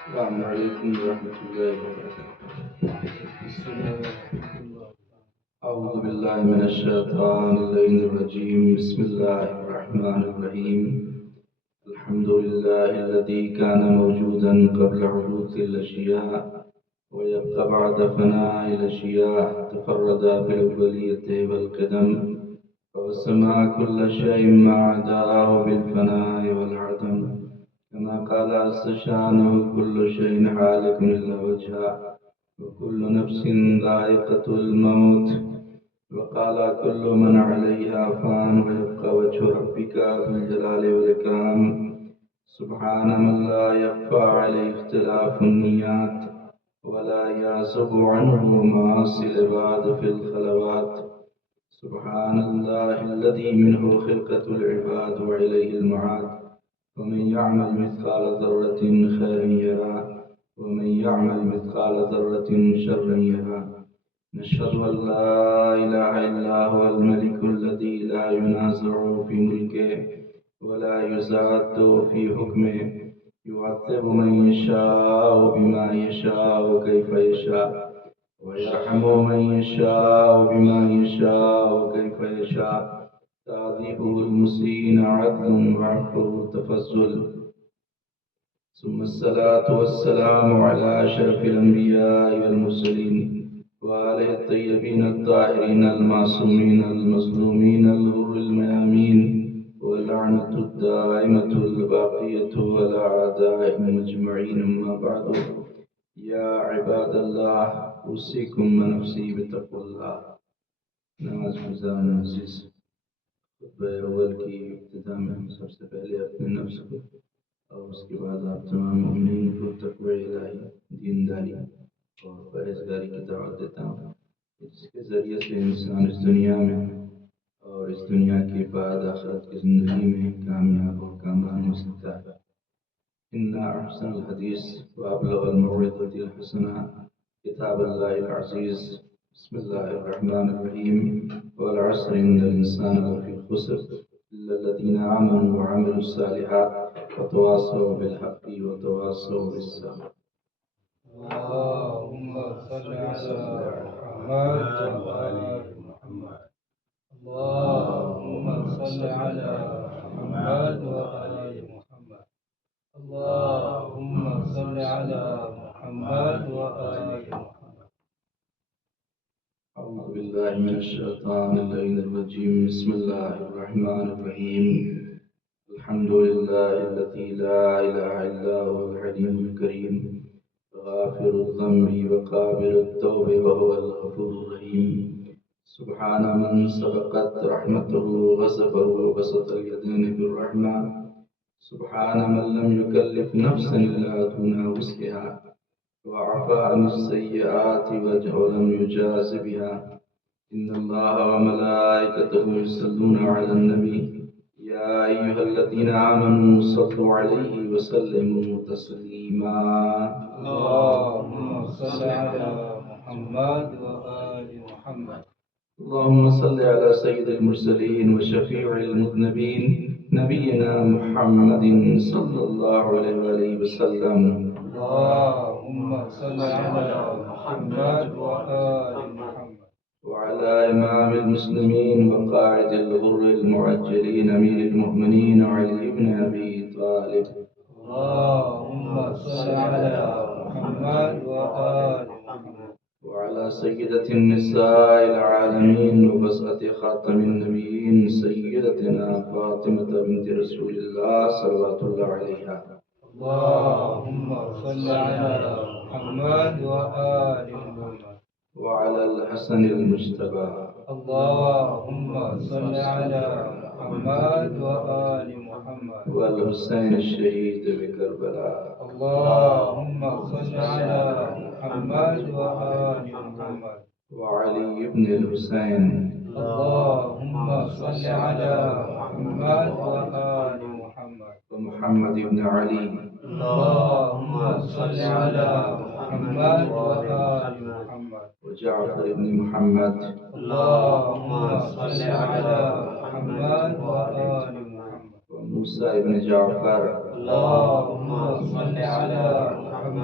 السلام عليكم ورحمة الله وبركاته. أعوذ بالله من الشيطان اللعين الرجيم. بسم الله الرحمن الرحيم. الحمد لله الذي كان موجودا قبل حدوث الأشياء ويبقى بعد فناء الأشياء، تفرد بالأولية والقدم، وسمع كل شيء ما عداه بالفناء والعدم، كما قال عز شانه: كل شيء حالك إلا وجهه وكل نفس ذائقة الموت. وقال: كل من عليها فان ويبقى وجه ربك ذو الجلال والإكرام. سبحان من لا يخفى عليه اختلاف النيات ولا يعزب عنه معاصي العباد في الخلوات. سبحان الله الذي منه خلقة العباد وإليه المعاد. ومن يعمل مثقال ذرة خيرا يرى ومن يعمل مثقال ذرة شرا يرى. نشهد أن لا إله إلا هو الملك الذي لا ينازع في ملكه ولا يزاد في حكمه، يعذب من يشاء بما يشاء كيف يشاء، ويرحم من يشاء بما يشاء كيف يشاء. تعذيبه المسيء عدل وعفوه تفضل. ثم الصلاة والسلام على أشرف الأنبياء والمرسلين وآله الطيبين الطاهرين المعصومين المظلومين الغر الميامين، واللعنة الدائمة الباقية على أعدائهم أجمعين. أما بعد، يا عباد الله، أوصيكم ونفسي بتقوى الله. نماز گزاران عزیز، خطبہ اول کی ابتدا میں ہم سب سے پہلے اپنے نفس کو اور اس کے بعد آپ تمام مومنین کو تقوی الہی، دینداری اور پرہیزگاری کی دعوت دیتا ہوں، جس کے ذریعے سے انسان اس دنیا میں اور اس دنیا کے بعد آخرت کی زندگی میں کامیاب اور کامران ہو سکتا ہے۔ إن أحسن الحديث وأبلغ الموعظة الحسنة كتاب الله العزيز. بسم الله الرحمن الرحيم. والعصر إن الإنسان لفي خسر إلا الذين آمنوا وعملوا الصالحات وتواصوا بالحق وتواصوا بالصبر. اللهم صل على محمد وآل محمد. اللهم صل على محمد وآل محمد. اللهم صل على محمد وآل محمد. أعوذ بالله من الشيطان اللعين الرجيم. بسم الله الرحمن الرحيم. الحمد لله الذي لا إله إلا هو الحليم الكريم، غافر الذنب وقابل التوب وهو الغفور الرحيم. سبحان من سبقت رحمته وغضبه وبسط اليدين بالرحمة. سبحان من لم يكلف نفسا إلا دون وسعها وعفى عن السيئات ولم يجاز بها. إن الله وملائكته يصلون على النبي يا أيها الذين آمنوا صلوا عليه وسلموا تسليما. اللهم صل على محمد وآل محمد. اللهم صل على سيد المرسلين وشفيع المذنبين نبينا محمد صلى الله عليه وآله وسلم. اللهم صل على محمد وآل محمد. وعلى إمام المسلمين وقائد الغر المعجلين أمير المؤمنين علي بن أبي طالب. اللهم صل على محمد وآل محمد. وعلى سيدة النساء العالمين وبسطة خاتم النبيين سيدتنا فاطمة بنت رسول الله صلوات الله عليها. اللهم صل على محمد وآل محمد. وعلى الحسن المجتبى. اللهم صل على محمد وآل محمد. والحسين الشهيد بكربلاء. اللهم صل على محمد وآل محمد. وعلي بن الحسين. اللهم صل على محمد وآل محمد. ومحمد بن علي. اللهم صل على محمد وآل محمد. وجعفر بن محمد. اللهم صل على محمد وآل محمد. وموسى بن جعفر. اللهم صل على محمد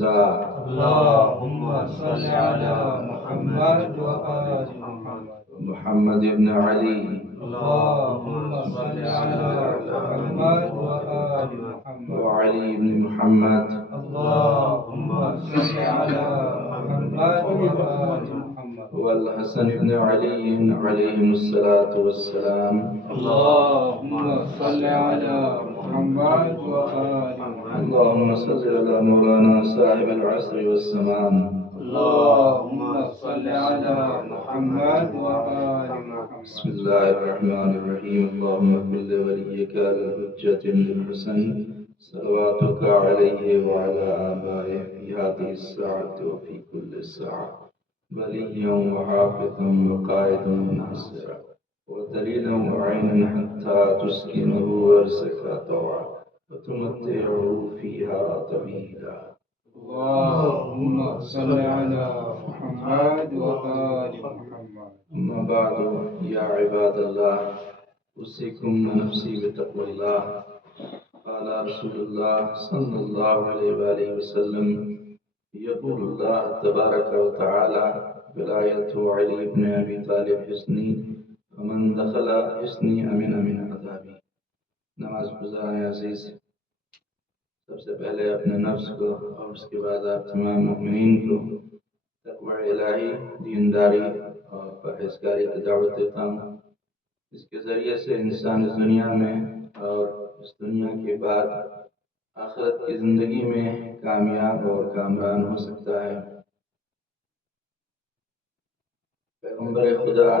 موسى اللهم صل على محمد وآل محمد. محمد بن علي اللهم صل على محمد وآل محمد. وعلي بن محمد اللهم صل على محمد وآل محمد. والحسن بن علي عليهم الصلاة والسلام. اللهم صل على محمد وآل محمد. اللهم صل على مولانا صاحب العصر والزمان. اللهم صل على محمد وآل محمد. بسم الله الرحمن الرحيم. اللهم كن لوليك الحجة بن الحسن صلواتك عليه وعلى آبائه في هذه الساعة وفي كل ساعة وليا وحافظا وقائدا وناصرا ودليلا وعينا حتى تسكنه ورزقك طوعا وتمتعه فيها طويلا. اللهم صل على محمد وآل محمد. أما بعد يا عباد الله أوصيكم ونفسي بتقوى الله. قال رسول الله صلى الله عليه وآله وسلم يقول الله تبارك وتعالى ولاية علي بن أبي طالب حصني فمن دخل حصني أمن من عذابي. نماز گزاریں عزیز، سب سے پہلے اپنے نفس کو اور اس کے بعد آپ تمام مؤمنین کو تقوی الہی، دینداری اور پرہیزگاری کی دعوت دیتا ہوں. اس کے ذریعے سے انسان اس دنیا میں اور اس دنیا کے بعد آخرت کی زندگی میں کامیاب اور کامران ہو سکتا ہے. پیغمبر خدا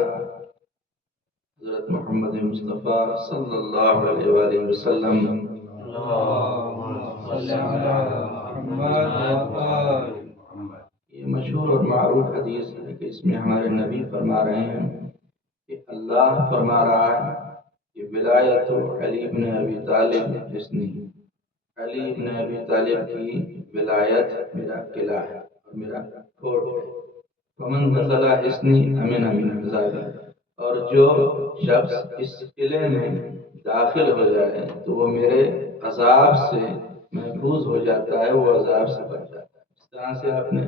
حضرت محمد مصطفیٰ صلی اللہ علیہ وآلہ وسلم اللهم صل على محمد وآل محمد. یہ مشہور اور معروف حدیث ہے کہ اس میں ہمارے نبی فرما رہے ہیں کہ اللہ فرما رہا ہے کہ ولایت علی بن ابی طالب حصنی، علی بن ابی طالب کی ولایت میرا قلعہ ہے اور میرا فورٹ ہے. فمن دخل حصنی امن من عذابی، اور جو شخص اس قلعے میں داخل ہو جائے تو وہ میرے عذاب سے محفوظ ہو جاتا ہے، وہ عذاب سے بچ جاتا ہے. اس طرح سے آپ نے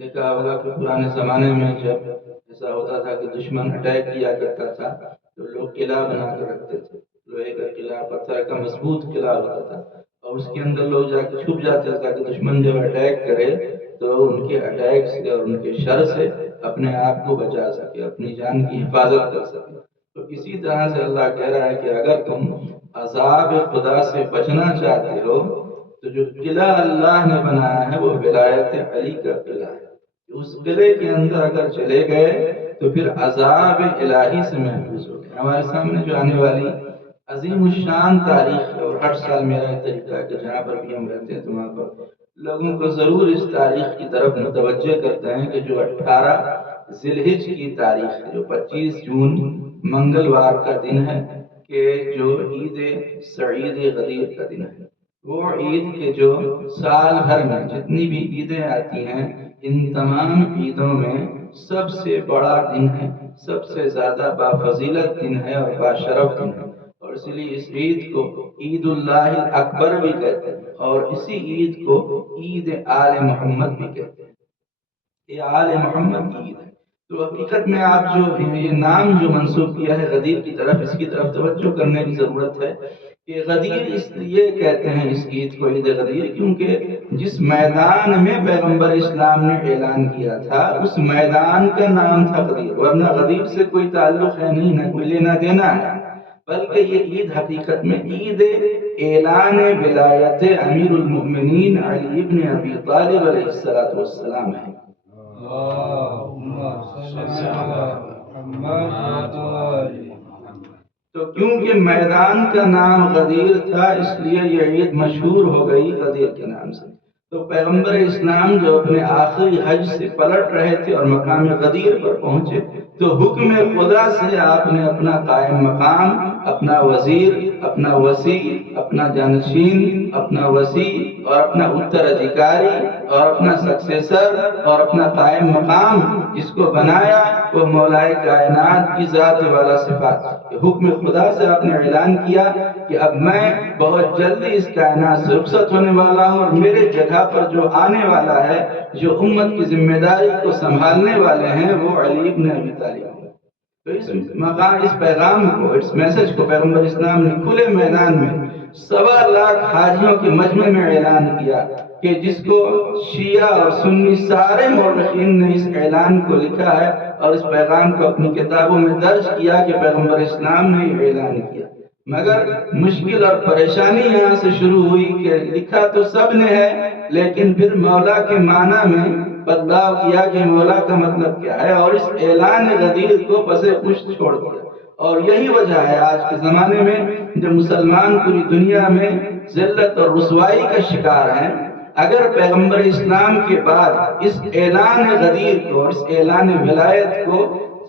دیکھا ہوگا کہ پرانے زمانے میں جب ایسا ہوتا تھا کہ دشمن اٹیک کیا کرتا تھا تو لوگ قلعہ بنا کر رکھتے تھے. لوہے کا قلعہ، پتھر کا مضبوط قلعہ ہوتا تھا اور اس کے اندر لوگ جا کے چھپ جاتے تھے تاکہ دشمن جب اٹیک کرے تو ان کے اٹیک سے اور ان کے شر سے اپنے آپ کو بچا سکے، اپنی جان کی حفاظت کر سکے. تو اسی طرح سے اللہ کہہ رہا ہے کہ اگر تم عذاب خدا سے بچنا چاہتے ہو تو جو قلعہ اللہ نے بنایا ہے وہ ولایت علی کا قلعہ ہے. اس قلعے کے اندر اگر چلے گئے تو پھر عذاب الہی سے محفوظ ہو گئے. ہمارے سامنے جو آنے والی عظیم الشان تاریخ ہے، اور ہر سال میرا طریقہ ہے کہ جہاں پر بھی ہم رہتے ہیں تو وہاں پر لوگوں کو ضرور اس تاریخ کی طرف متوجہ کرتے ہیں کہ جو 18 ذی الحج کی تاریخ ہے، جو 25 جون منگلوار کا دن ہے، کہ جو عید سعید غدیر کا دن ہے. وہ عید کے جو سال بھر میں جتنی بھی عیدیں آتی ہیں ان تمام عیدوں میں سب سے بڑا دن ہے، سب سے زیادہ بافضیلت دن ہے اور باشرف دن ہے. اور اس لیے اس عید کو عید اللہ اکبر بھی کہتے ہیں اور اسی عید کو عید آل محمد بھی کہتے ہیں. یہ آل محمد کی عید ہے. تو حقیقت میں آپ جو یہ نام جو منسوب کیا ہے غدیر کی طرف، اس کی طرف توجہ کرنے کی ضرورت ہے کہ غدیر اس لیے کہتے ہیں اس عید کو عید غدیر کیونکہ جس میدان میں پیغمبر اسلام نے اعلان کیا تھا اس میدان کا نام تھا غدیر. ورنہ غدیر سے کوئی تعلق ہے نہیں، نہ کوئی لینا دینا ہے، بلکہ یہ عید حقیقت میں عید اعلان ولایت امیر المؤمنین علی بن ابی طالب علیہ السلام ہے. اللهم صل على محمد وآل محمد. تو کیونکہ میدان کا نام غدیر تھا اس لیے یہ عید مشہور ہو گئی غدیر کے نام سے. تو پیغمبر اسلام جو اپنے آخری حج سے پلٹ رہے تھے اور مقام غدیر پر پہنچے تو حکم خدا سے آپ نے اپنا قائم مقام، اپنا وزیر، اپنا وسیع، اپنا جانشین، اپنا وسیع اور اپنا اتر ادھیکاری اور اپنا سکسیسر اور اپنا قائم مقام جس کو بنایا وہ مولائے کائنات کی ذات والا صفات۔ حکم خدا سے آپ نے اعلان کیا کہ اب میں بہت جلدی اس کائنات سے رخصت ہونے والا ہوں، اور میرے جگہ پر جو آنے والا ہے، جو امت کی ذمہ داری کو سنبھالنے والے ہیں، وہ علی بن ابی طالب ہیں۔ تو اس پیغام کو، اس میسج کو پیغمبر اسلام نے کھلے میدان میں 1.25 حاجیوں کے مجمع میں اعلان کیا، کہ جس کو شیعہ اور سنی سارے مورخین نے اس اعلان کو لکھا ہے اور اس پیغام کو اپنی کتابوں میں درج کیا کہ پیغمبر اسلام نے یہ اعلان کیا۔ مگر مشکل اور پریشانی یہاں سے شروع ہوئی کہ لکھا تو سب نے ہے، لیکن پھر مولا کے معنی میں بدلاؤ کیا کہ مولا کا مطلب کیا ہے، اور اس اعلان غدیر کو پسے پشت چھوڑ دیا۔ اور یہی وجہ ہے آج کے زمانے میں جو مسلمان پوری دنیا میں ذلت اور رسوائی کا شکار ہیں، اگر پیغمبر اسلام کے بعد اس اعلان غدیر کو اور اس اعلان ولایت کو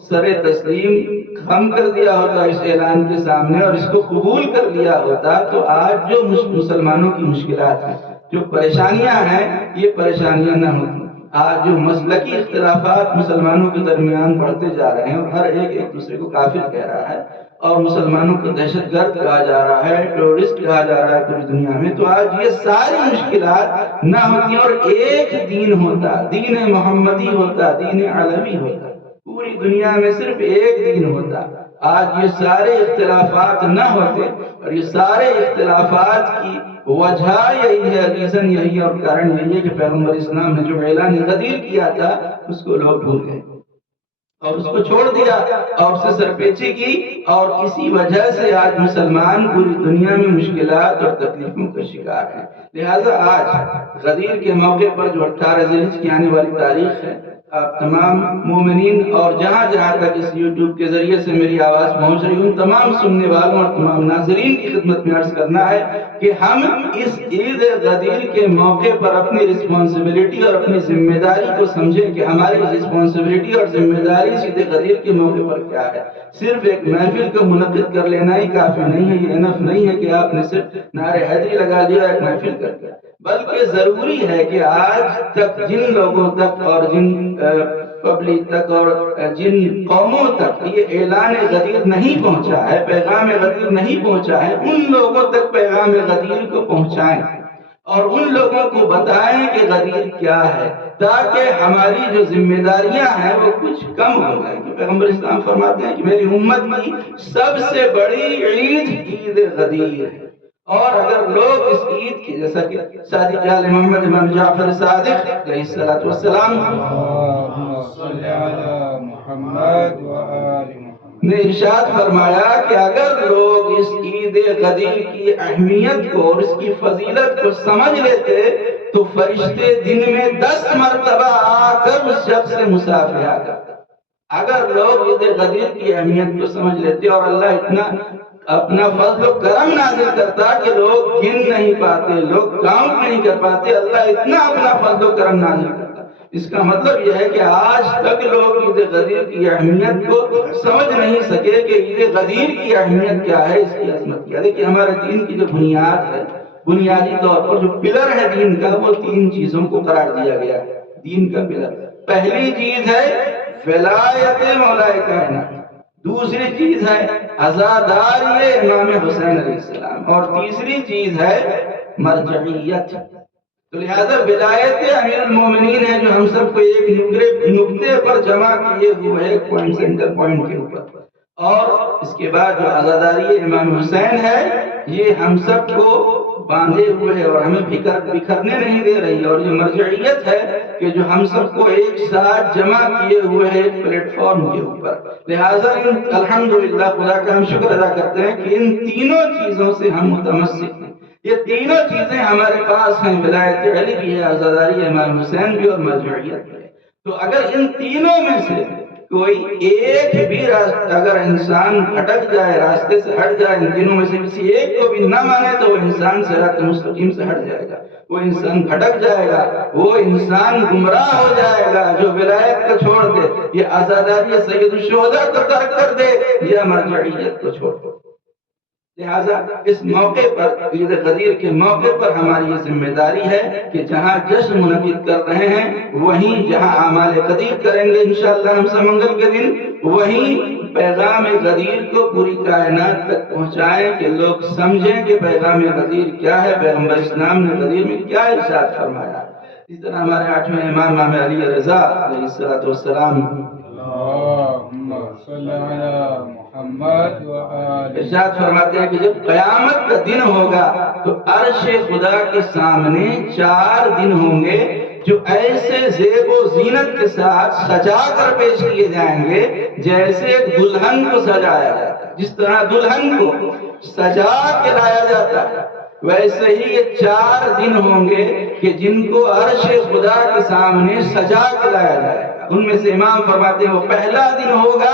سر تسلیم خم کر دیا ہوتا اس اعلان کے سامنے اور اس کو قبول کر لیا ہوتا، تو آج جو مسلمانوں کی مشکلات ہیں، جو پریشانیاں ہیں، یہ پریشانیاں نہ ہوتی۔ آج جو مسلکی اختلافات مسلمانوں کے درمیان بڑھتے جا رہے ہیں اور ہر ایک دوسرے کو کافر کہہ رہا ہے اور مسلمانوں کو دہشت گرد کہا جا رہا ہے، ٹیررسٹ کہا جا رہا ہے پوری دنیا میں، تو آج یہ ساری مشکلات نہ ہوتی اور ایک دین ہوتا، دین محمدی ہوتا، دین علوی ہوتا، پوری دنیا میں صرف ایک دین ہوتا، آج یہ سارے اختلافات نہ ہوتے۔ اور یہ سارے اختلافات کی وجہ یہی ہے، ریزن یہی ہے اور کارن یہی ہے کہ پیغمبر اسلام نے جو اعلان غدیر کیا تھا اس کو لوگ بھول گئے اور اس کو چھوڑ دیا اور اس سے سرپیچی کی، اور اسی وجہ سے آج مسلمان پوری دنیا میں مشکلات اور تکلیفوں کا شکار ہیں۔ لہٰذا آج غدیر کے موقع پر جو 18 ذی الحجہ کی آنے والی تاریخ ہے، آپ تمام مومنین اور جہاں جہاں تک اس یوٹیوب کے ذریعے سے میری آواز پہنچ رہی ہوں، تمام سننے والوں اور تمام ناظرین کی خدمت میں عرض کرنا ہے کہ ہم اس عید غدیر کے موقع پر اپنی رسپانسبلٹی اور اپنی ذمہ داری کو سمجھیں کہ ہماری رسپانسبلٹی اور ذمہ داری عید غدیر کے موقع پر کیا ہے۔ صرف ایک محفل کو منعقد کر لینا ہی کافی نہیں ہے، یہ انف نہیں ہے کہ آپ نے صرف نعرہ حیدری لگا دیا ایک محفل کر دیا، بلکہ ضروری ہے کہ آج تک جن لوگوں تک اور جن پبلک تک اور جن قوموں تک یہ اعلان غدیر نہیں پہنچا ہے، پیغام غدیر نہیں پہنچا ہے، ان لوگوں تک پیغام غدیر کو پہنچائیں اور ان لوگوں کو بتائیں کہ غدیر کیا ہے، تاکہ ہماری جو ذمہ داریاں ہیں وہ کچھ کم ہو جائیں۔ کہ پیغمبر اسلام فرماتے ہیں کہ میری امت کی سب سے بڑی عید غدیر ہے، اور اگر لوگ اس عید کی، جیسا کہ صادق آل محمد امام جعفر صادق علیہ السلام نے ارشاد فرمایا کہ اگر لوگ اس عید غدیر کی اہمیت کو اور اس کی فضیلت کو سمجھ لیتے تو فرشتے دن میں 10 مرتبہ آ کر اس شخص سے مصافحہ کرتے۔ اگر لوگ عید غدیر کی اہمیت کو سمجھ لیتے اور اللہ اتنا اپنا فضل و کرم نازل کرتا کہ لوگ گن نہیں پاتے، لوگ کاؤنٹ نہیں کر پاتے، اللہ اتنا اپنا فضل و کرم نازل کرتا۔ اس کا مطلب یہ ہے کہ آج تک لوگ عید غدیر کی اہمیت کو سمجھ نہیں سکے کہ عید غدیر کی اہمیت کیا ہے، اس کی عظمت کیا ہے۔ دیکھیے ہمارے دین کی جو بنیاد ہے، بنیادی طور پر جو پلر ہے دین کا، وہ 3 چیزوں کو قرار دیا گیا ہے دین کا پلر۔ پہلی چیز ہے ولایت مولا کائنات، دوسری چیز ہے عزاداری امام حسین علیہ السلام، اور تیسری چیز ہے مرجعیت۔ تو لہذا ولایت امیر المومنین ہے جو ہم سب کو ایک نقطے پر جمع کیے ہوئے ایک پوائنٹ، سینٹر پوائنٹ کے اوپر، اور اس کے بعد جو عزاداری امام حسین ہے یہ ہم سب کو باندھے ہوئے ہے اور ہمیں بکھرنے نہیں دے رہی، اور یہ مرجعیت ہے کہ جو ہم سب کو ایک ساتھ جمع کیے ہوئے ہے ایک پلیٹ فارم کے اوپر۔ لہٰذا الحمدللہ خدا کا ہم شکر ادا کرتے ہیں کہ ان تینوں چیزوں سے ہم متمسک ہیں، یہ تینوں چیزیں ہمارے پاس ہیں، ولایت علی بھی ہے، عزاداری امام حسین بھی اور مرجعیت بھی ہے۔ تو اگر ان تینوں میں سے کوئی ایک بھی اگر انسان بھٹک جائے، راستے سے ہٹ جائے، ان دنوں میں سے کسی ایک کو بھی نہ مانے تو وہ انسان صراط مستقیم سے ہٹ جائے گا، وہ انسان بھٹک جائے گا، وہ انسان گمراہ ہو جائے گا جو ولایت کو چھوڑ دے، یہ آزاداری سید الشہداء کو ترک کر دے، یا مرجعیت کو چھوڑ دے۔ لہذا اس موقع پر، عید غدیر کے موقع پر ہماری یہ ذمہ داری ہے کہ جہاں جشن منعقد کر رہے ہیں وہیں جہاں اعمال غدیر کریں گے انشاءاللہ ہم سمنگل کے دن، وہیں پیغام غدیر کو پوری کائنات تک پہنچائیں کہ لوگ سمجھیں کہ پیغام غدیر کیا ہے، پیغمبر اسلام نے غدیر میں کیا ارشاد فرمایا۔ اس طرح ہمارے 8ویں امام امام علی رضا علیہ السلام ارشاد فرماتے ہیں کہ جب قیامت کا دن ہوگا تو عرش خدا کے سامنے 4 دن ہوں گے جو ایسے زیب و زینت کے ساتھ سجا کر پیش کیے جائیں گے جیسے ایک دلہن کو سجایا جاتا ہے۔ جس طرح دلہن کو سجا کے لایا جاتا ہے ویسے ہی یہ 4 دن ہوں گے کہ جن کو عرش خدا کے سامنے سجا کے لایا جائے گا۔ ان میں سے امام فرماتے ہیں وہ پہلا دن ہوگا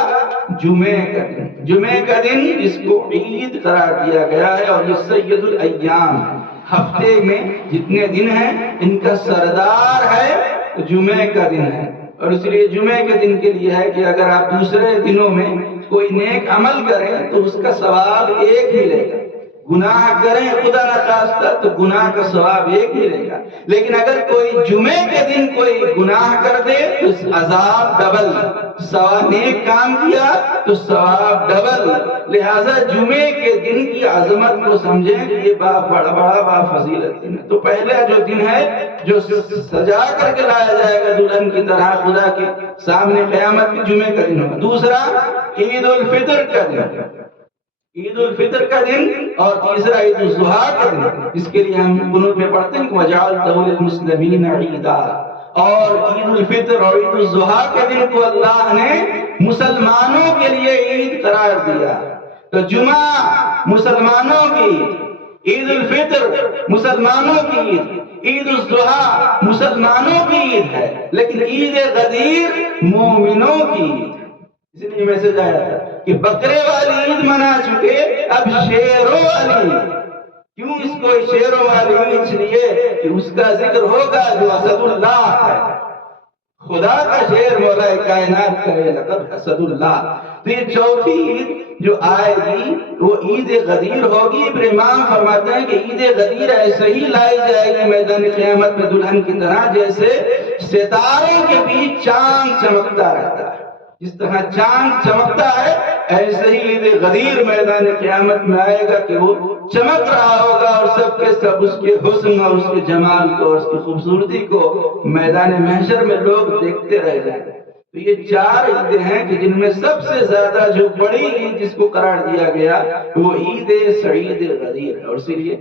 جمعے کا دن، جمعے کا دن جس کو عید قرار دیا گیا ہے، اور یہ سید الایام ہے، ہفتے میں جتنے دن ہیں ان کا سردار ہے تو جمعے کا دن ہے۔ اور اس لیے جمعے کے دن کے لیے ہے کہ اگر آپ دوسرے دنوں میں کوئی نیک عمل کریں تو اس کا ثواب ایک ملے گا، گناہ کریں خدا نخواستہ تو گناہ کا ثواب ایک ملے گا، لیکن اگر کوئی جمعے کے دن کوئی گناہ کر دے تو عذاب ڈبل، ثواب نیک کام کیا تو ثواب ڈبل۔ لہذا جمعے کے دن کی عظمت کو سمجھیں کہ یہ بڑا فضیلت دن ہے۔ تو پہلا جو دن ہے جو سجا کر کے لایا جائے گا دلہن کی طرح خدا کے سامنے قیامت کے جمعے کا دن ہوگا۔ دوسرا عید الفطر کا دن، عید الفطر کا دن، اور تیسرا عید الاضحیٰ کا دن۔ اس کے لیے ہم قنوت میں پڑھتے ہیں کہ وَجَعَلْتَهُ لِلْمُسْلِمِينَ عِيدًا، اور عید الفطر اور عید الاضحیٰ کے دن کو اللہ نے مسلمانوں کے لیے عید قرار دیا۔ تو جمعہ مسلمانوں کی، عید الفطر مسلمانوں کی عید، عید الاضحیٰ مسلمانوں کی عید ہے، لیکن عید غدیر مومنوں کی عید۔ اس لیے میسج آیا تھا کہ بکرے والی عید منا چکے، اب شیروں والی عید۔ کیوں اس کو شیروں والی عید؟ اس لیے کہ اس کا ذکر ہوگا جو اسد اللہ ہے، خدا کا شیر مولا کائنات کا ہے، لقد اسد اللہ۔ تو یہ چوتھی عید جو آئے گی وہ عید غدیر ہوگی۔ پھر امام فرماتے ہیں کہ عید غدیر ایسے ہی لائی جائے گی میدان قیامت میں دلہن کی طرح جیسے ستاروں کے بیچ چاند چمکتا رہتا ہے۔ جس طرح چاند چمکتا ہے ایسے ہی عید غدیر میدان قیامت میں آئے گا کہ وہ چمک رہا ہوگا، اور سب کے سب اس کے حسن اور اس کے جمال کو اور اس کی خوبصورتی کو میدان محشر میں لوگ دیکھتے رہ جائیں گے۔ تو یہ 4 عیدیں ہیں کہ جن میں سب سے زیادہ جو بڑی عید جس کو قرار دیا گیا وہ عید سعید غدیر ہے۔ اور اسی لیے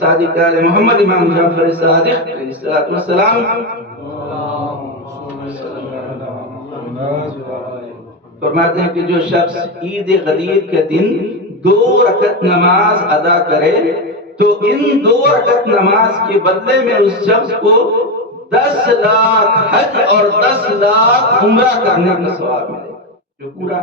صادق آل محمد امام جعفر صادق علیہ السلام فرماتے ہیں کہ جو شخص عید غدیر کے دن 2 رکعت نماز ادا کرے تو ان 2 رکعت نماز کے بدلے میں اس شخص کو 10 لاکھ حج اور 10 لاکھ عمرہ کرنے کا ثواب ملے گا۔ جو پورا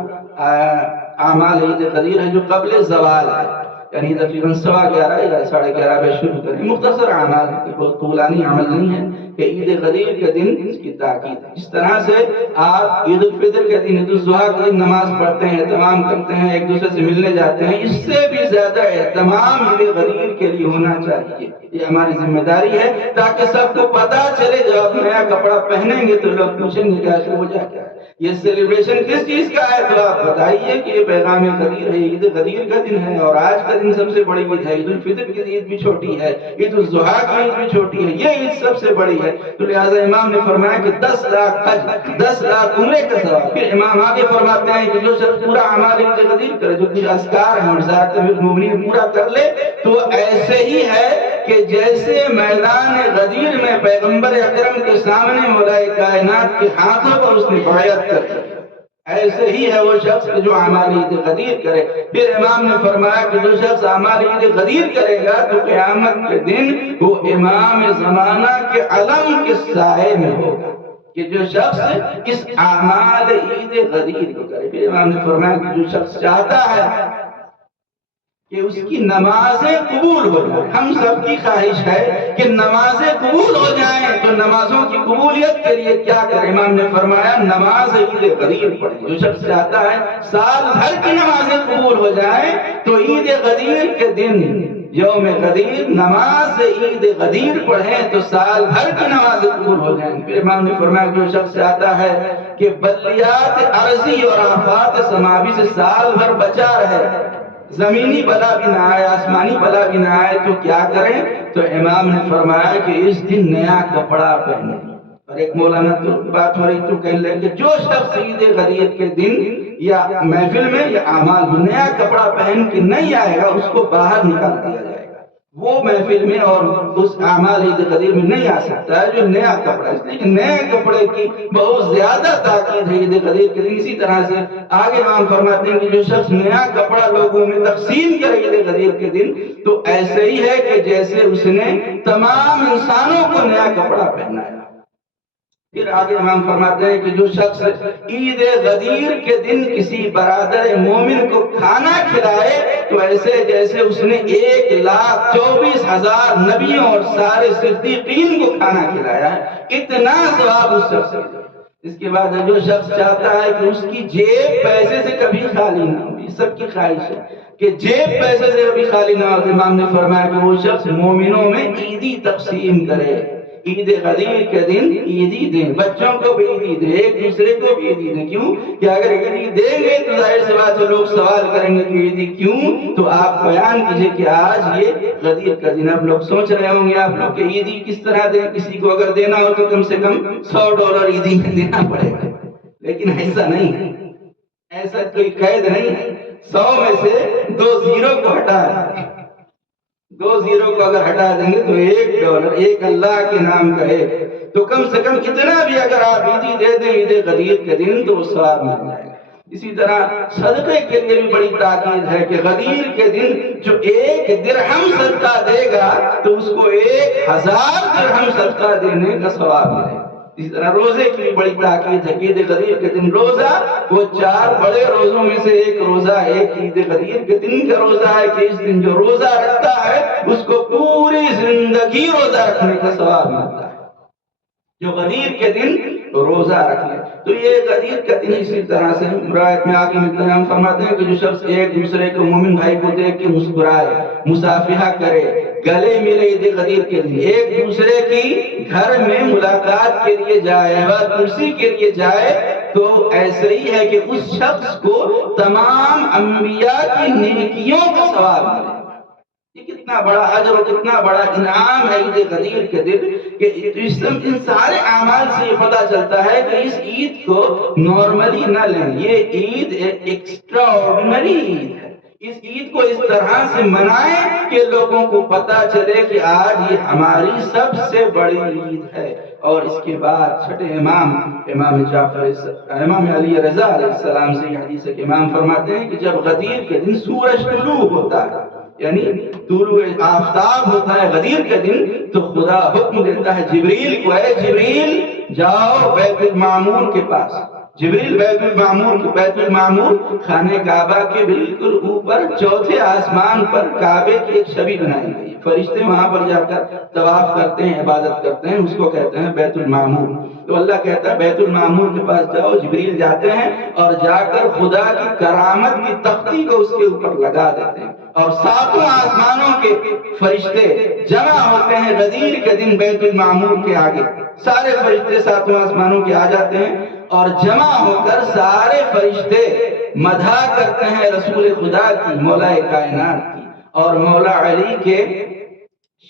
اعمال عید غدیر ہے جو قبل زوال ہے، یعنی تقریباً 11:15 یا 11:30 بجے شروع کریں، مختصر اعمال ہے، بہت طولانی عمل نہیں ہے کہ عید غدیر کے دن اس کی تاکید ہے۔ جس طرح سے آپ عید الفطر کے دن، عید الاضحیٰ کے دن نماز پڑھتے ہیں، اہتمام کرتے ہیں، ایک دوسرے سے ملنے جاتے ہیں، اس سے بھی زیادہ اہتمام عید غدیر کے لیے ہونا چاہیے۔ یہ ہماری ذمہ داری ہے تاکہ سب کو پتہ چلے، جب آپ نیا کپڑا پہنیں گے تو لوگ پوچھیں گے کہ آخر وجہ کیا ہے، یہ سیلیبریشن کس چیز کا ہے؟ تو آپ بتائیے کہ یہ پیغام غدیر ہے، عید غدیر کا دن ہے، اور آج کا دن سب سے بڑی عید ہے۔ عید الفطر کی عید بھی چھوٹی ہے، عید الاضحیٰ کی عید بھی چھوٹی ہے، یہ عید سب سے بڑی ہے۔ تو لہٰذا امام نے فرمایا کہ 10 لاکھ حج، 10 لاکھ عمرے کا ثواب۔ پھر امام آگے فرماتے ہیں کہ جو شخص پورا اعمال عید غدیر کرے، جو کچھ اذکار ہیں اور زیارت المومنین پورا کر لے، تو ایسے ہی ہے کہ جیسے میدان غدیر میں پیغمبر اکرم کے سامنے مولا کائنات کے ہاتھوں پر اس نے بیعت کر دی، ایسے ہی ہے وہ شخص جو اعمال عید غدیر کرے۔ پھر امام نے فرمایا کہ جو شخص اعمال عید غدیر کرے گا تو قیامت کے دن وہ امام زمانہ کے علم کے سائے میں ہوگا۔ کہ جو شخص اس اعمال عید غدیر کو کرے. پھر امام نے فرمایا کہ جو شخص چاہتا ہے کہ اس کی نمازیں قبول ہو جائیں، ہم سب کی خواہش ہے کہ نمازیں قبول ہو جائیں، تو نمازوں کی قبولیت کے لیے کیا کریں؟ امام نے فرمایا نماز عید غدیر پڑھیں. جو شخص چاہتا ہے سال بھر کی نمازیں قبول ہو جائیں تو عید غدیر کے دن یوم غدیر نماز عید غدیر پڑھیں تو سال بھر کی نمازیں قبول ہو جائیں. پھر امام نے فرمایا جو شخص چاہتا ہے کہ بلیات ارضی اور آفات سماوی سے سال بھر بچا رہے، زمینی بلا بھی نہ آئے، آسمانی بلا بھی نہ آئے، تو کیا کریں؟ تو امام نے فرمایا کہ اس دن نیا کپڑا پہنے. اور ایک مولانا تو بات ہو رہی تو کہنے لگے کہ جو شخص عید غدیر کے دن یا محفل میں یا اعمال میں نیا کپڑا پہن کے نہیں آئے گا، اس کو باہر نکال دیا جائے گا. وہ محفل میں اور اس اعمال عید غدیر میں نہیں آ سکتا ہے جو نیا کپڑا. اس لیے کہ نئے کپڑے کی بہت زیادہ تاکید ہے عید غدیر کے دن. اسی طرح سے آگے امام فرماتے ہیں کہ جو شخص نیا کپڑا لوگوں میں تقسیم کرے عید غدیر کے دن تو ایسے ہی ہے کہ جیسے اس نے تمام انسانوں کو نیا کپڑا پہنایا. پھر آگے امام فرماتے ہیں کہ جو شخص عید غدیر کے دن کسی برادر مومن کو کھانا کھلائے تو ایسے جیسے اس نے 1,24,000 نبیوں اور سارے صدیقین کو کھانا کھلایا ہے، اتنا ثواب اس شخص کو. اس کے بعد جو شخص چاہتا ہے کہ اس کی جیب پیسے سے کبھی خالی نہ ہو، یہ سب کی خواہش ہے کہ جیب پیسے سے کبھی خالی نہ ہو، امام نے فرمایا کہ وہ شخص مومنوں میں عیدی تقسیم کرے. عید غدیر کے دن عیدی دیں، بچوں کو بھی عیدی دیں، ایک دوسرے کو بھی عیدی دیں. کیوں کہ اگر عیدی دیں گے تو ظاہر سی بات ہے لوگ سوال کریں گے کہ عیدی کیوں؟ تو آپ بیان کیجئے کہ آج یہ غدیر کا دن. اب لوگ سوچ رہے ہوں گے آپ لوگ کہ عیدی کس طرح دیں، کسی کو اگر دینا ہو تو کم سے کم $100 عیدی میں دینا پڑے گا. لیکن ایسا نہیں ہے، ایسا کوئی قید نہیں ہے. 100 میں سے 2 زیرو کو ہٹا دیں، 2 زیرو کو اگر ہٹا دیں گے تو $1، ایک اللہ کے نام کا ایک، تو کم سے کم اتنا بھی اگر آپ عیدی دے دیں عید غدیر کے دن تو ثواب مل جائے گا. اسی طرح صدقے کے لیے بھی بڑی تاکید ہے کہ غدیر کے دن جو 1 درہم صدقہ دے گا تو اس کو 1000 درہم صدقہ دینے کا ثواب ملے گا. اسی طرح روزے کی بھی بڑی تاکید ہے. عید غدیر کے دن روزہ وہ 4 بڑے روزوں میں سے ایک روزہ ایک عید غدیر کے دن کا روزہ ہے کہ اس دن جو روزہ رکھتا ہے اس کو پوری زندگی روزہ رکھنے کا ثواب ملتا ہے جو غدیر کے دن روزہ رکھ لے. تو یہ غدیر کا دن اسی طرح سے روایت میں آگے ملتا ہے. ہم فرماتے ہیں کہ جو شخص ایک دوسرے کو مومن بھائی کو دیکھ کے مسکرائے، مصافحہ کرے، گلے ملے عید غدیر کے لیے، ایک دوسرے کی گھر میں ملاقات کے لیے جائے و کرسی کے لیے جائے، تو ایسے ہی ہے کہ اس شخص کو تمام انبیاء کی نیکیوں کا ثواب ملے. یہ کتنا بڑا اجر اور کتنا بڑا انعام ہے عید غدیر کے دن کہ ان سارے اعمال سے یہ پتہ چلتا ہے کہ اس عید کو نارملی نہ لیں. یہ عید ایکسٹرا آرڈینری عید ہے. اس عید کو اس طرح سے منائیں کہ لوگوں کو پتہ چلے کہ آج یہ ہماری سب سے بڑی عید ہے. اور اس کے بعد چھٹے امام علی رضا علیہ السلام سے یہ حدیث ہے کہ امام فرماتے ہیں کہ جب غدیر کے دن سورج طلوع ہوتا ہے، یعنی طلوع آفتاب ہوتا ہے غدیر کے دن، تو خدا حکم دیتا ہے جبریل کو، اے جبریل جاؤ بیت المعمور کے پاس. جبریل بیت المعمور خانہ کعبہ کے بالکل اوپر 4تھے آسمان پر کعبے کی ایک چھبی بنائی گئی. فرشتے وہاں پر جا کر طواف کرتے ہیں، عبادت کرتے ہیں، اس کو کہتے ہیں بیت المعمور. تو اللہ کہتا ہے بیت المعمور کے پاس جاؤ. جبریل جاتے ہیں اور جا کر خدا کی کرامت کی تختی کو اس کے اوپر لگا دیتے ہیں، اور 7 آسمانوں کے فرشتے جمع ہوتے ہیں غدیر کے دن بیت المعمور کے آگے. سارے فرشتے 7 آسمانوں کے آ جاتے ہیں اور جمع ہو کر سارے فرشتے مدح کرتے ہیں رسول خدا کی، مولا کائنات کی. اور مولا علی کے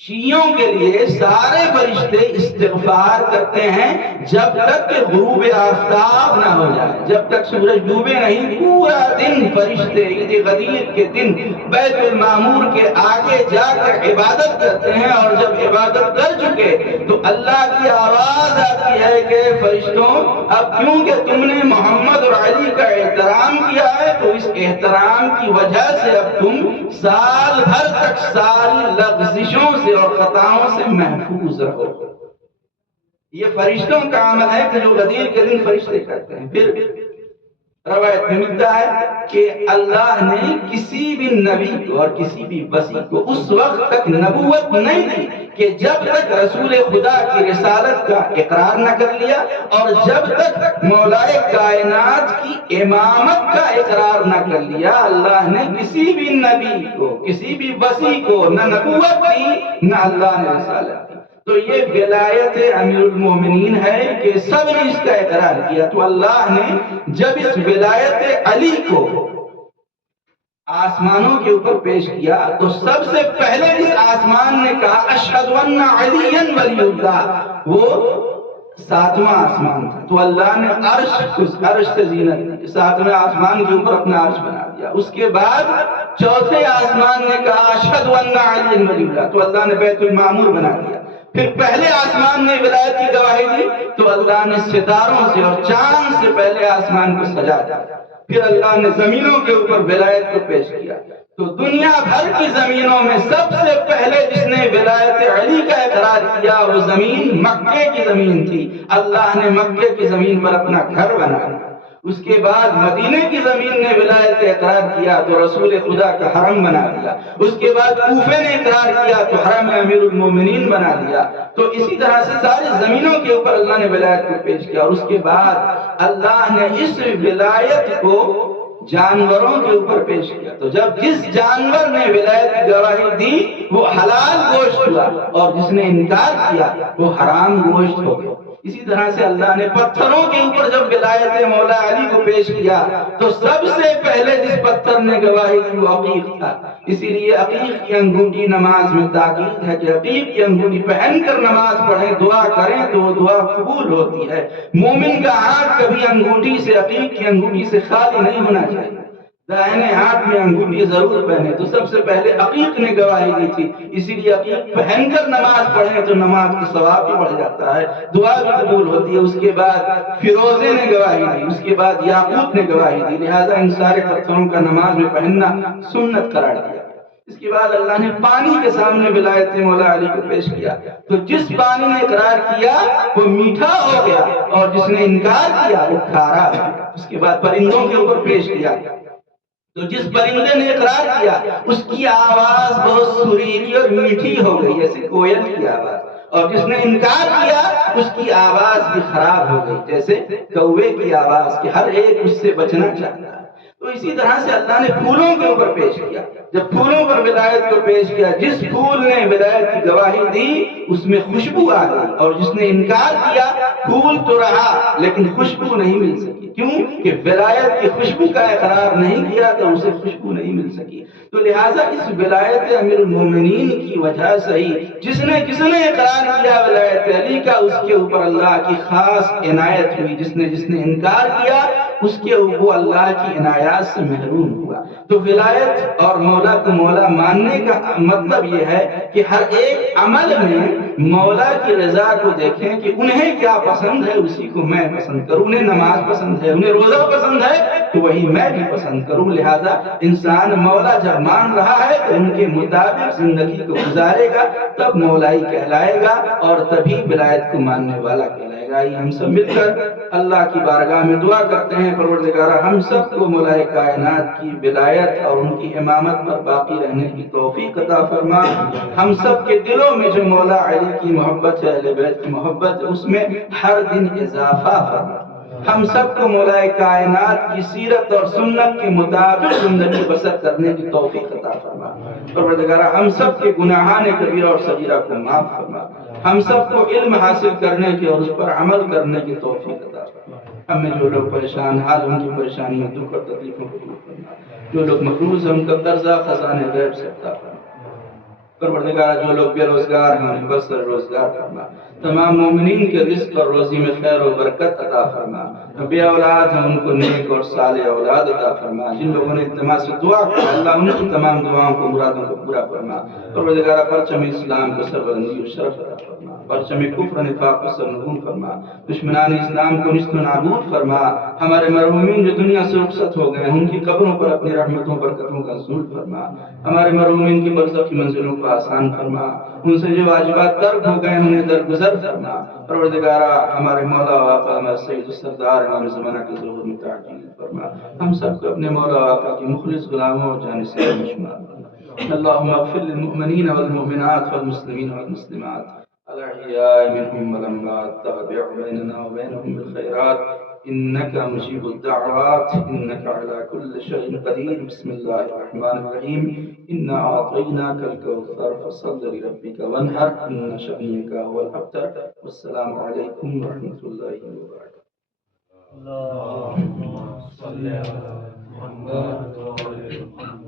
شیعوں کے لیے سارے فرشتے استغفار کرتے ہیں جب تک کہ غروب آفتاب نہ ہو جائے، جب تک سورج ڈوبے نہیں. پورا دن فرشتے عید غدیر کے دن بیت المعمور کے آگے جا کر عبادت کرتے ہیں، اور جب عبادت کر چکے تو اللہ کی آواز آتی ہے کہ فرشتوں اب کیونکہ تم نے محمد اور علی کا احترام کیا ہے تو اس احترام کی وجہ سے اب تم سال بھر تک ساری لغزشوں سے اور خطاؤں سے محفوظ رہو. یہ فرشتوں کا عمل ہے کہ جو غدیر کے دن فرشتے کرتے ہیں۔ پھر روایت میں ملتا ہے کہ اللہ نے کسی بھی نبی کو اور کسی بھی وصی کو اس وقت تک نبوت نہیں دی کہ جب تک رسول خدا کی رسالت کا اقرار نہ کر لیا، اور جب تک مولائے کائنات کی امامت کا اقرار نہ کر لیا۔ اللہ نے کسی بھی نبی کو، کسی بھی وصی کو نہ نبوت دی نہ اللہ نے رسالت دی۔ تو یہ ولایت امیر المومنین ہے کہ سب نے اس کا اقرار کیا۔ تو اللہ نے جب اس ولایت علی کو آسمانوں کے اوپر پیش کیا تو سب سے پہلے اس آسمان نے کہا اشہد ان علی ولی اللہ، وہ 7واں آسمان تھا۔ تو اللہ نے عرش سے زینت 7ویں آسمان کے اوپر اپنا عرش بنا دیا۔ اس کے بعد 4تھے آسمان نے کہا اشہد ان علی ولی اللہ، تو اللہ نے بیت المعمور بنا دیا۔ پھر پہلے آسمان نے ولایت کی گواہی دی تو اللہ نے ستاروں سے اور چاند سے پہلے آسمان کو سجا دیا۔ پھر اللہ نے زمینوں کے اوپر ولایت کو پیش کیا۔ تو دنیا بھر کی زمینوں میں سب سے پہلے جس نے ولایت علی کا اقرار کیا وہ زمین مکے کی زمین تھی۔ اللہ نے مکے کی زمین پر اپنا گھر بنایا۔ اس کے بعد مدینے کی زمین نے ولایت کا اقرار کیا تو رسول خدا کا حرم بنا دیا۔ اس کے بعد کوفے نے اقرار کیا تو حرم امیر المومنین بنا دیا۔ تو اسی طرح سے ساری زمینوں کے اوپر اللہ نے ولایت کو پیش کیا، اور اس کے بعد اللہ نے اس ولایت کو جانوروں کے اوپر پیش کیا۔ تو جب جس جانور نے ولایت کی گواہی دی وہ حلال گوشت ہوا، اور جس نے انکار کیا وہ حرام گوشت ہو گیا۔ اسی طرح سے اللہ نے پتھروں کے اوپر جب ولایت مولا علی کو پیش کیا تو سب سے پہلے جس پتھر نے گواہی دی وہ عقیق تھا۔ اسی لیے عقیق کی انگوٹھی نماز میں تاکید ہے کہ عقیق کی انگوٹھی پہن کر نماز پڑھیں، دعا کریں تو وہ دعا قبول ہوتی ہے۔ مومن کا ہاتھ کبھی انگوٹھی سے، عقیق کی انگوٹھی سے خالی نہیں ہونا چاہیے۔ دائیں ہاتھ میں انگوٹھی ضرور پہنے۔ تو سب سے پہلے عقیق نے گواہی دی تھی، اسی لیے عقیق پہن کر نماز پڑھیں تو نماز کا ثواب بھی بڑھ جاتا ہے، دعا بھی قبول ہوتی ہے۔ اس کے بعد فیروزے نے گواہی دی، اس کے بعد یاقوت نے گواہی دی، لہذا ان سارے پتھروں کا نماز میں پہننا سنت قرار دیا۔ اس کے بعد اللہ نے پانی کے سامنے ولایت مولا علی کو پیش کیا، تو جس پانی نے اقرار کیا وہ میٹھا ہو گیا، اور جس نے انکار کیا وہ کھارا ہو گیا۔ اس کے بعد پرندوں کے اوپر پیش کیا، تو جس پرندے نے اقرار کیا اس کی آواز بہت سریلی اور میٹھی ہو گئی جیسے کوئل کی آواز، اور جس نے انکار کیا اس کی آواز بھی خراب ہو گئی جیسے کوے کی آواز، کہ ہر ایک اس سے بچنا چاہتا ہے۔ تو اسی طرح سے اللہ نے پھولوں کے اوپر پیش کیا، جب پھولوں پر ولایت کو پیش کیا، جس پھول نے ولایت کی گواہی دی اس میں خوشبو آ گئی، اور جس نے انکار کیا پھول تو رہا لیکن خوشبو نہیں مل سکی۔ کیوں کہ ولایت کی خوشبو کا اقرار نہیں کیا تو اسے خوشبو نہیں مل سکی۔ تو لہٰذا اس ولایت امیر المومنین کی وجہ سے ہی جس نے اقرار کیا ولایت علی کا اس کے اوپر اللہ کی خاص عنایت ہوئی، جس نے انکار کیا اس کے اوپر اللہ کی عنایات سے محروم ہوا۔ تو ولایت اور مولا کو مولا ماننے کا مطلب یہ ہے کہ ہر ایک عمل میں مولا کی رضا کو دیکھیں کہ انہیں کیا پسند ہے اسی کو میں پسند کروں۔ انہیں نماز پسند ہے، انہیں روزہ پسند ہے تو وہی میں بھی پسند کروں۔ لہذا انسان مولا جب مان رہا ہے تو ان کے مطابق زندگی کو گزارے گا، تب مولائی کہلائے گا اور تبھی ولایت کو ماننے والا کہلائے گا۔ ہم سب مل کر اللہ کی بارگاہ میں دعا کرتے ہیں، پروردگارہ ہم سب کو مولا کائنات کی ولایت اور ان کی امامت پر باقی رہنے کی توفیق عطا فرما۔ ہم سب کے دلوں میں جو مولا علی کی محبت ہے، اہل بیت کی محبت ہے، اس میں ہر دن اضافہ فرما۔ ہم سب کو مولا کائنات کی سیرت اور سنت کے مطابق زندگی بسر کرنے کی توفیق عطا فرما۔ پروردگارہ ہم سب کے گناہان کبیرہ اور صغیرہ کو معاف فرما۔ ہم سب کو علم حاصل کرنے کی اور اس پر عمل کرنے کی توفیق عطا فرما۔ ہمیں جو لوگ پریشان حال ان کی پریشانیوں، دکھ اور تکلیفوں کو دور فرما۔ جو لوگ مقروض ہیں ان کا قرضہ خزانے غیب سے عطا فرما۔ پروردگار جو لوگ بے روزگار ہیں انہیں بس روزگار فرما۔ تمام مومنین کے رزق اور روزی میں خیر و برکت عطا فرما۔ بے اولاد ہیں ان کو نیک اور صالح اولاد عطا فرما۔ جن لوگوں نے اجتماع سے دعا کی اللہ ان کی تمام دعاؤں کو، مرادوں کو پورا فرما۔ پروردگار پرچم اسلام کو سربلندی و شرف عطا فرما، پرچم کفر نفاق کو سرنگون فرما، دشمنان اسلام کو نیست و نابود فرما۔ ہمارے مرحومین جو دنیا سے رخصت ہو گئے ان کی قبروں پر اپنی رحمتوں برکتوں کا نزول فرما۔ ہمارے مرحومین کی برزخی منزلوں کو کو آسان فرما، ان سے جو واجبات ترک ہو گئے انہیں درگزر فرما۔ پروردگارا ہمارے مولا و آقا ہمارے سید السردار امام زمانہ کے ظہور میں تعجیل فرما، ہم سب کو اپنے مولا و آقا کی مخلص غلاموں اور جانشینوں میں شمار فرما۔ اللهم اغفر للمؤمنين والمؤمنات والمسلمين والمسلمات الأحياء منهم والأموات، تابع بيننا وبينهم بالخيرات إنك مجيب الدعوات إنك على كل شيء قدير. بسم الله الرحمن الرحيم. إنا أعطيناك الكوثر فصل لربك وانحر إن شأنك هو الأبتر. والسلام عليكم ورحمة الله وبركاته. اللهم صل على محمد وعلى محمد.